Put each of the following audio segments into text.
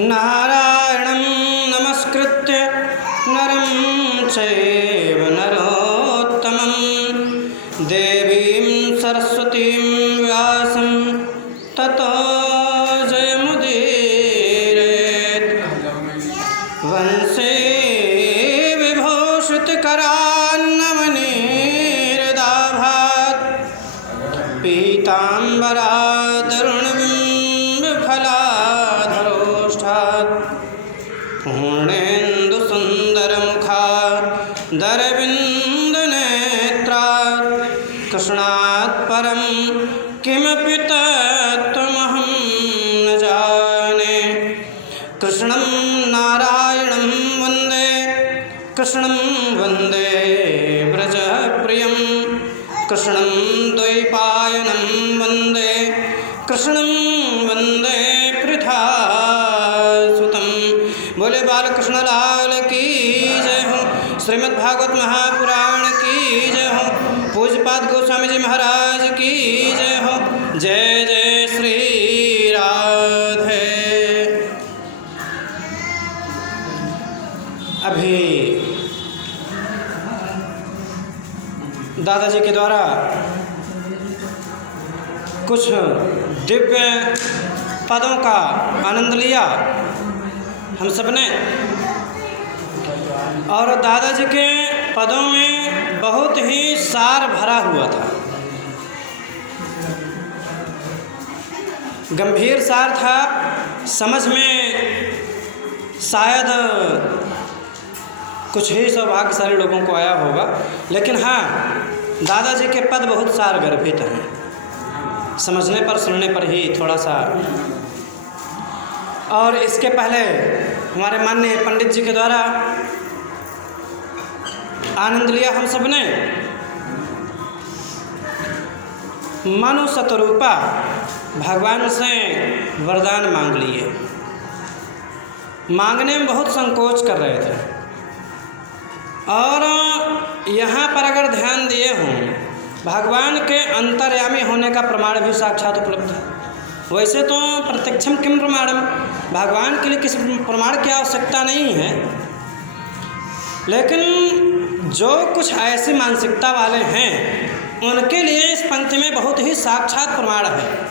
नारायणं नमस्कृत्य नरं चैव नरोत्तमं देवीं सरस्वतीं व्यासं ततो जयमुदीरयेत्। वंशे विभूषितकरान्नमनीरदाभात् पीताम्बरादरुणबिम्बफलाधरोष्ठात् पूर्णेन्दुसुन्दरमुखात् दरबिन्दुनेत्रात् कृष्णात् परं किमपि तत्त्वमहं न जाने। कृष्णं नारायणं वन्दे कृष्णं वन्दे व्रजप्रियं कृष्णं द्वैपायनं वन्दे कृष्णं वन्दे पृथासुतं। बोले बालकृष्ण लाल की जय हो। श्रीमद्भागवत महापुराण की जय हो। पूज्यपाद गोस्वामी जी महाराज की जय हो। जय जय श्री राधे। अभी दादाजी के द्वारा कुछ दिव्य पदों का आनंद लिया हम सबने, और दादाजी के पदों में बहुत ही सार भरा हुआ था, गंभीर सार था। समझ में शायद कुछ ही सौभाग्यशाली लोगों को आया होगा, लेकिन हाँ, दादाजी के पद बहुत सार गर्भित हैं। समझने पर सुनने पर ही थोड़ा सा। और इसके पहले हमारे माननीय पंडित जी के द्वारा आनंद लिया हम सब ने। मनु शतरूपा भगवान से वरदान मांग लिए। मांगने में बहुत संकोच कर रहे थे, और यहाँ पर अगर ध्यान दिए हों, भगवान के अंतर्यामी होने का प्रमाण भी साक्षात उपलब्ध है। वैसे तो प्रत्यक्षम किम प्रमाणम, भगवान के लिए किसी प्रमाण की आवश्यकता नहीं है, लेकिन जो कुछ ऐसी मानसिकता वाले हैं उनके लिए इस पंक्ति में बहुत ही साक्षात प्रमाण है।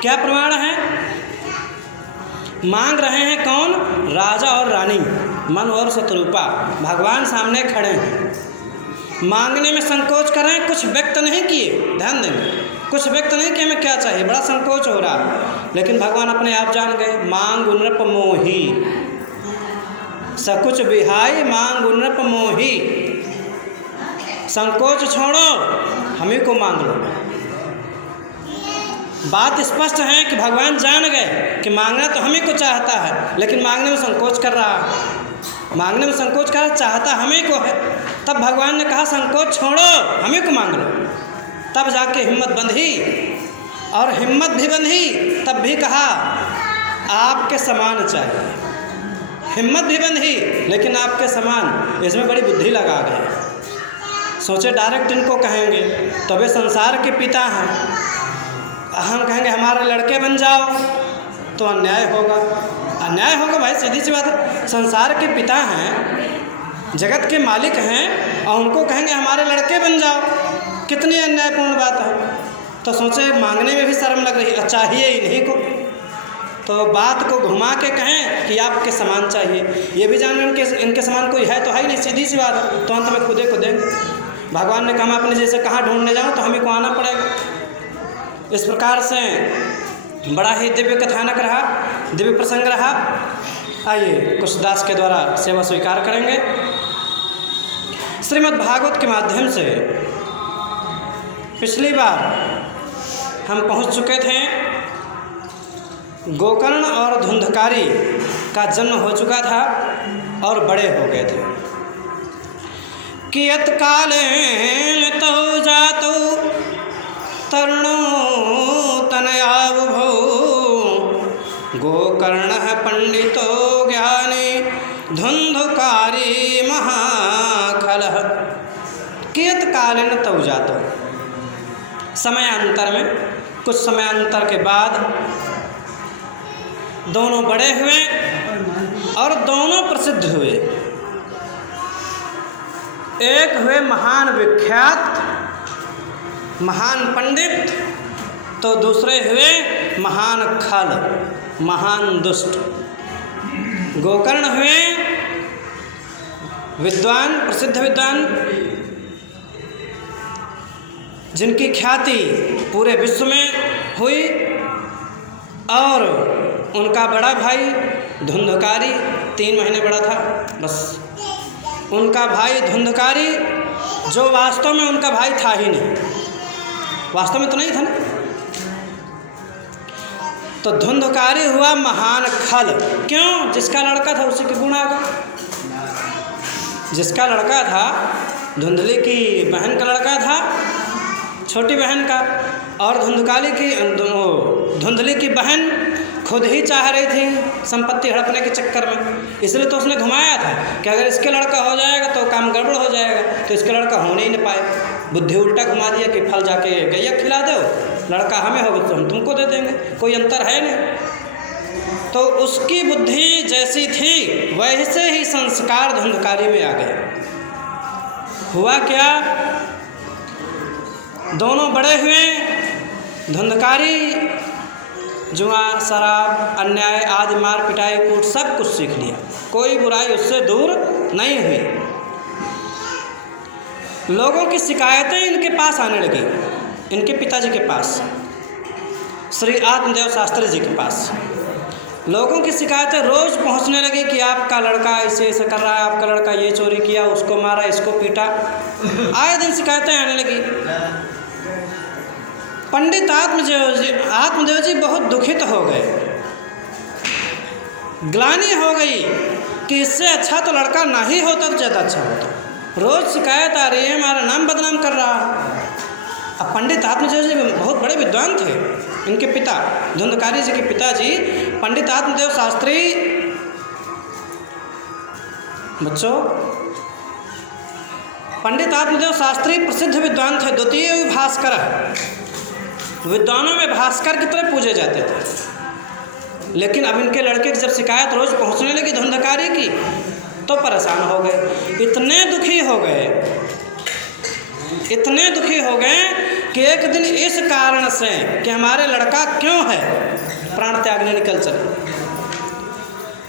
क्या प्रमाण है? मांग रहे हैं कौन? राजा और रानी, मनु और शतरूपा भगवान सामने खड़े हैं। मांगने में संकोच कर रहे हैं, कुछ व्यक्त नहीं किए। ध्यान देंगे, कुछ व्यक्त नहीं किए हमें क्या चाहिए, बड़ा संकोच हो रहा, लेकिन भगवान अपने आप जान गए। मांग नृप मोही सकुच बिहाई, मांग नृप मोही। संकोच छोड़ो, हम ही को मांग लो। बात स्पष्ट है कि भगवान जान गए कि मांगना तो हम ही को चाहता है, लेकिन मांगने में संकोच कर रहा, मांगने में संकोच कर रहा, चाहता हम ही को है। तब भगवान ने कहा संकोच छोड़ो, हम ही को मांग लो। तब जाके हिम्मत बंधी, और हिम्मत भी बंधी तब भी कहा आपके समान चाहिए। हिम्मत भी बंधी, लेकिन आपके समान। इसमें बड़ी बुद्धि लगा गए। सोचे डायरेक्ट इनको कहेंगे तो वे संसार के पिता हैं, हम कहेंगे हमारे लड़के बन जाओ तो अन्याय होगा। अन्याय होगा भाई, सीधी सी बात है। संसार के पिता हैं, जगत के मालिक हैं, और उनको कहेंगे हमारे लड़के बन जाओ, कितनी अन्यायपूर्ण बात है। तो सोचे मांगने में भी शर्म लग रही है, चाहिए इन्हीं को, तो बात को घुमा के कहें कि आपके समान चाहिए। ये भी जान इनके समान कोई है तो है ही नहीं, सीधी सी बात है। तो अंत में खुदे को देंगे। भगवान ने कहा मैं अपने जैसे कहाँ ढूंढने जाऊँ, तो हमें को आना पड़ेगा। इस प्रकार से बड़ा ही दिव्य कथानक रहा, दिव्य प्रसंग रहा। आइए कुछ दास के द्वारा सेवा स्वीकार करेंगे। श्रीमद् भागवत के माध्यम से पिछली बार हम पहुंच चुके थे, गोकर्ण और धुंधकारी का जन्म हो चुका था और बड़े हो गए थे। कियत कालेन तौ जातौ तरुणो तनयावुभौ गोकर्णः पंडितो ज्ञानी धुंधकारी महाखलः। कियत कालेन तौ जातौ, समयांतर में, कुछ समयांतर के बाद दोनों बड़े हुए और दोनों प्रसिद्ध हुए। एक हुए महान विख्यात, महान पंडित, तो दूसरे हुए महान खल, महान दुष्ट। गोकर्ण हुए विद्वान, प्रसिद्ध विद्वान, जिनकी ख्याति पूरे विश्व में हुई, और उनका बड़ा भाई धुंधकारी 3 महीने बड़ा था बस। उनका भाई धुंधकारी, जो वास्तव में उनका भाई था ही नहीं, वास्तव में तो नहीं था ना। तो धुंधकारी हुआ महान खल। क्यों? जिसका लड़का था उसी के गुण आ गए। जिसका लड़का था, धुंधली की बहन का लड़का था, छोटी बहन का, और धुंधली की बहन खुद ही चाह रही थी संपत्ति हड़पने के चक्कर में, इसलिए तो उसने घुमाया था कि अगर इसके लड़का हो जाएगा तो काम गड़बड़ हो जाएगा, तो इसके लड़का होने ही नहीं पाए। बुद्धि उल्टा घुमा दिया कि फल जाके गैया खिला दो, लड़का हमें होगा तो हम तुमको दे देंगे, कोई अंतर है नहीं। तो उसकी बुद्धि जैसी थी वैसे ही संस्कार धुंधकारी में आ गए। हुआ क्या? दोनों बड़े हुए। धुंधकारी जुआ, शराब, अन्याय आदि, मार पिटाई, कूट सब कुछ सीख लिया, कोई बुराई उससे दूर नहीं हुई। लोगों की शिकायतें इनके पास आने लगी, इनके पिताजी के पास, श्री आत्मदेव शास्त्री जी के पास। लोगों की शिकायतें रोज़ पहुंचने लगी कि आपका लड़का ऐसे ऐसे कर रहा है, आपका लड़का ये चोरी किया, उसको मारा, इसको पीटा। आए दिन शिकायतें आने लगी। पंडित आत्मदेव जी बहुत दुखित हो गए, ग्लानि हो गई कि इससे अच्छा तो लड़का ना ही होता तो ज़्यादा अच्छा होता। रोज़ शिकायत आ रही है, हमारा नाम बदनाम कर रहा है। अब पंडित आत्मदेव जी बहुत बड़े विद्वान थे। इनके पिता धुंधकारी जी के पिताजी पंडित आत्मदेव शास्त्री, बच्चों, पंडित आत्मदेव शास्त्री प्रसिद्ध विद्वान थे, द्वितीय भास्कर, विद्वानों में भास्कर की तरह पूजे जाते थे। लेकिन अब इनके लड़के की जब शिकायत रोज़ पहुंचने लगी धुंधकारी की, तो परेशान हो गए, इतने दुखी हो गए, इतने दुखी हो गए कि एक दिन इस कारण से कि हमारे लड़का क्यों है, प्राण त्यागने निकल चले।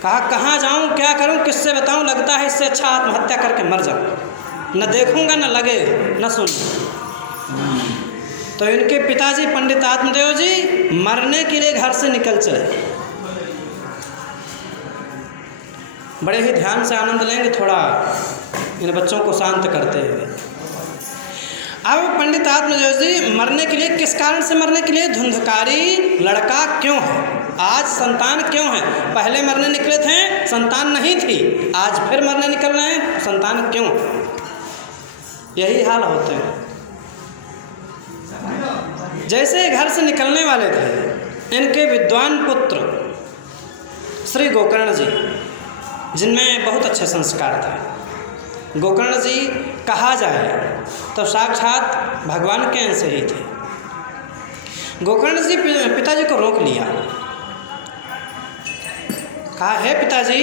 कहा कहाँ जाऊँ, क्या करूँ, किससे बताऊँ, लगता है इससे अच्छा आत्महत्या करके मर जाऊँ, न देखूँगा न लगे न सुनूँ। तो इनके पिताजी पंडित आत्मदेव जी मरने के लिए घर से निकल चले। बड़े ही ध्यान से आनंद लेंगे थोड़ा इन बच्चों को शांत करते हुए। अब पंडित आत्मदेव जी मरने के लिए, किस कारण से मरने के लिए? धुंधकारी लड़का क्यों है, आज संतान क्यों है? पहले मरने निकले थे, संतान नहीं थी, आज फिर मरने निकल रहे हैं, संतान क्यों? यही हाल होते हैं। जैसे घर से निकलने वाले थे, इनके विद्वान पुत्र श्री गोकर्ण जी, जिनमें बहुत अच्छे संस्कार थे। गोकर्ण जी कहा जाए तो साक्षात भगवान के अंश ही थे। गोकर्ण जी पिताजी को रोक लिया, कहा है पिताजी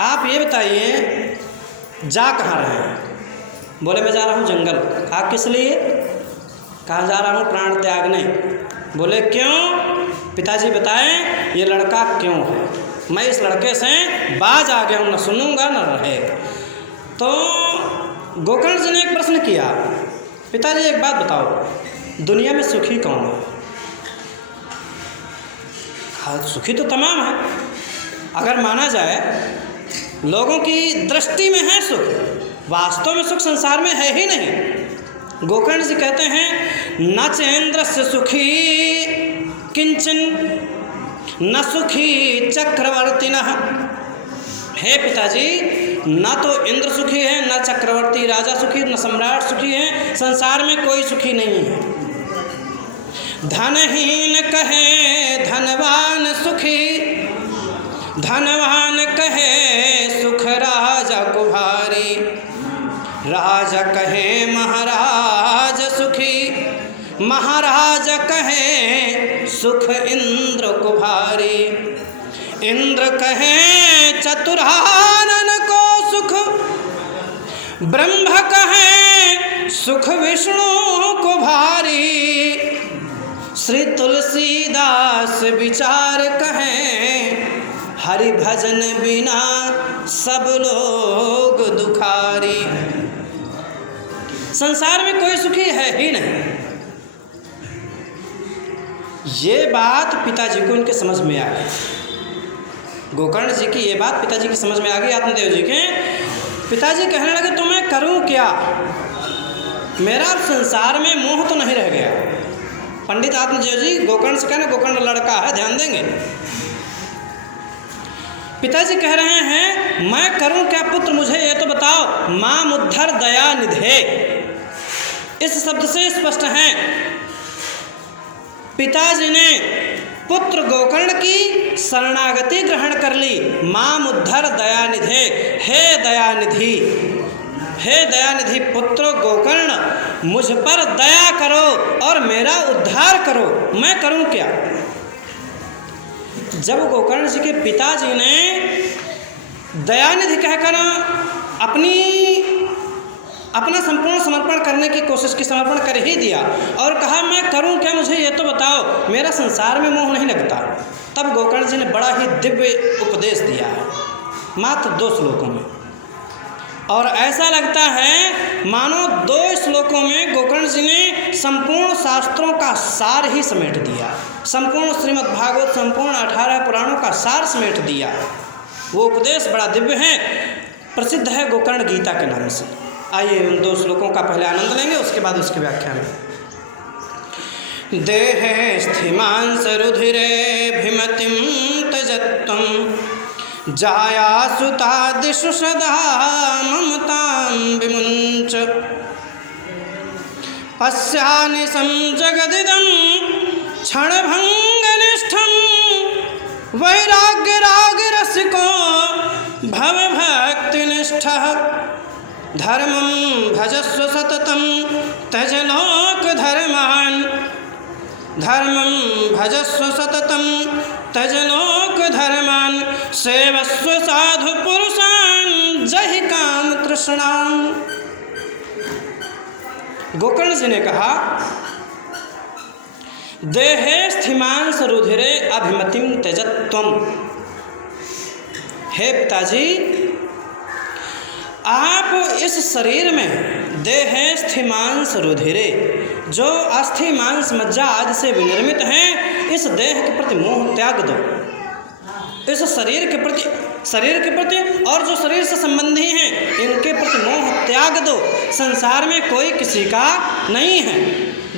आप ये बताइए जा कहाँ रहे हैं? बोले मैं जा रहा हूँ जंगल। कहा किस लिए? कहा जा रहा हूँ प्राण त्यागने। बोले क्यों? पिताजी बताएं ये लड़का क्यों है, मैं इस लड़के से बाज आ गया हूँ, न सुनूंगा न रहे। तो गोकर्ण जी ने एक प्रश्न किया, पिताजी एक बात बताओ, दुनिया में सुखी कौन है? हाँ सुखी तो तमाम है, अगर माना जाए लोगों की दृष्टि में है सुख, वास्तव में सुख संसार में है ही नहीं। गोकर्ण जी कहते हैं न चेन्द्र से सुखी किंचन न सुखी चक्रवर्ती न। हे पिताजी, न तो इंद्र सुखी है, न चक्रवर्ती राजा सुखी, न सम्राट सुखी है, संसार में कोई सुखी नहीं है। धनहीन कहे धनवान सुखी, धनवान कहे सुख राजा कुभारी, राजा कहे महाराज सुखी, महाराज कहे सुख इंद्र कुभारी। इंद्र कहें चतुरानन को सुख, ब्रह्म कहें सुख विष्णु को भारी, श्री तुलसीदास विचार कहें हरि भजन बिना सब लोग दुखारी। संसार में कोई सुखी है ही नहीं। ये बात पिताजी को उनके समझ में आ गई। गोकर्ण जी की ये बात पिताजी की समझ में आ गई। आत्मदेव जी के पिताजी कहने लगे तो मैं करूं क्या, मेरा संसार में मोह तो नहीं रह गया। पंडित आत्मदेव जी गोकर्ण से कहना, गोकर्ण लड़का है, ध्यान देंगे। पिताजी कह रहे हैं मैं करूं क्या पुत्र, मुझे ये तो बताओ। माम उद्धर दया निधे, इस शब्द से स्पष्ट है पिताजी ने पुत्र गोकर्ण की शरणागति ग्रहण कर ली। माम उद्धर दयानिधे, हे दयानिधि, हे दयानिधि पुत्र गोकर्ण मुझ पर दया करो और मेरा उद्धार करो, मैं करूं क्या। जब गोकर्ण जी के पिताजी ने दयानिधि कहकर अपना संपूर्ण समर्पण करने की कोशिश की, समर्पण कर ही दिया और कहा मैं करूं क्या, मुझे ये तो बताओ, मेरा संसार में मोह नहीं लगता। तब गोकर्ण जी ने बड़ा ही दिव्य उपदेश दिया है, मात्र 2 श्लोकों में। और ऐसा लगता है मानो 2 श्लोकों में गोकर्ण जी ने संपूर्ण शास्त्रों का सार ही समेट दिया, संपूर्ण श्रीमद् भागवत, संपूर्ण 18 पुराणों का सार समेट दिया। वो उपदेश बड़ा दिव्य है, प्रसिद्ध है गोकर्ण गीता के नाम से। आइए उन 2 श्लोकों का पहले आनंद लेंगे, उसके बाद उसकी व्याख्या में। देहे स्थिमांस रुधिरेऽभिमतिं त्यजत्वं, जाया सुतादिषु सदा ममतां विमुञ्च, पश्यानिशं जगदिदं क्षणभङ्गनिष्ठं, वैराग्यरागरसिको भवभक्तिनिष्ठः, धर्मं भजस्व सततं त्यज लोकधर्मान्, धर्मं भजस्व सततं त्यज लोकधर्मान्, सेवस्व साधु पुरुषान् जहि काम तृष्णाम्। गोकर्ण जी ने कहा देहे स्थिमांस रुधिरे अभिमतिं त्यजत्वम्। हे पिताजी, आप इस शरीर में देहे स्थिमांस रुधिरे, जो अस्थि मांस मज्जा आदि से विनिर्मित हैं, इस देह के प्रति मोह त्याग दो। इस शरीर के प्रति और जो शरीर से संबंधी हैं इनके प्रति मोह त्याग दो। संसार में कोई किसी का नहीं है।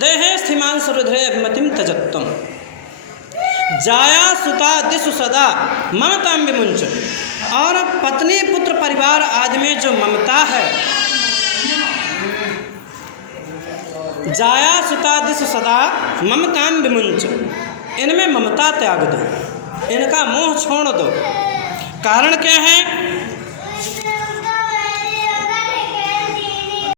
देहे स्थिमांस रुधिरे अभिमतिं त्यजत्वम्, जाया सुता दिशु सदा ममतां विमुञ्च। और पत्नी पुत्र परिवार आदि में जो ममता है, जाया सुता दिशु सदा ममतां विमुञ्च, इनमें ममता त्याग दो, इनका मोह छोड़ दो। कारण क्या है?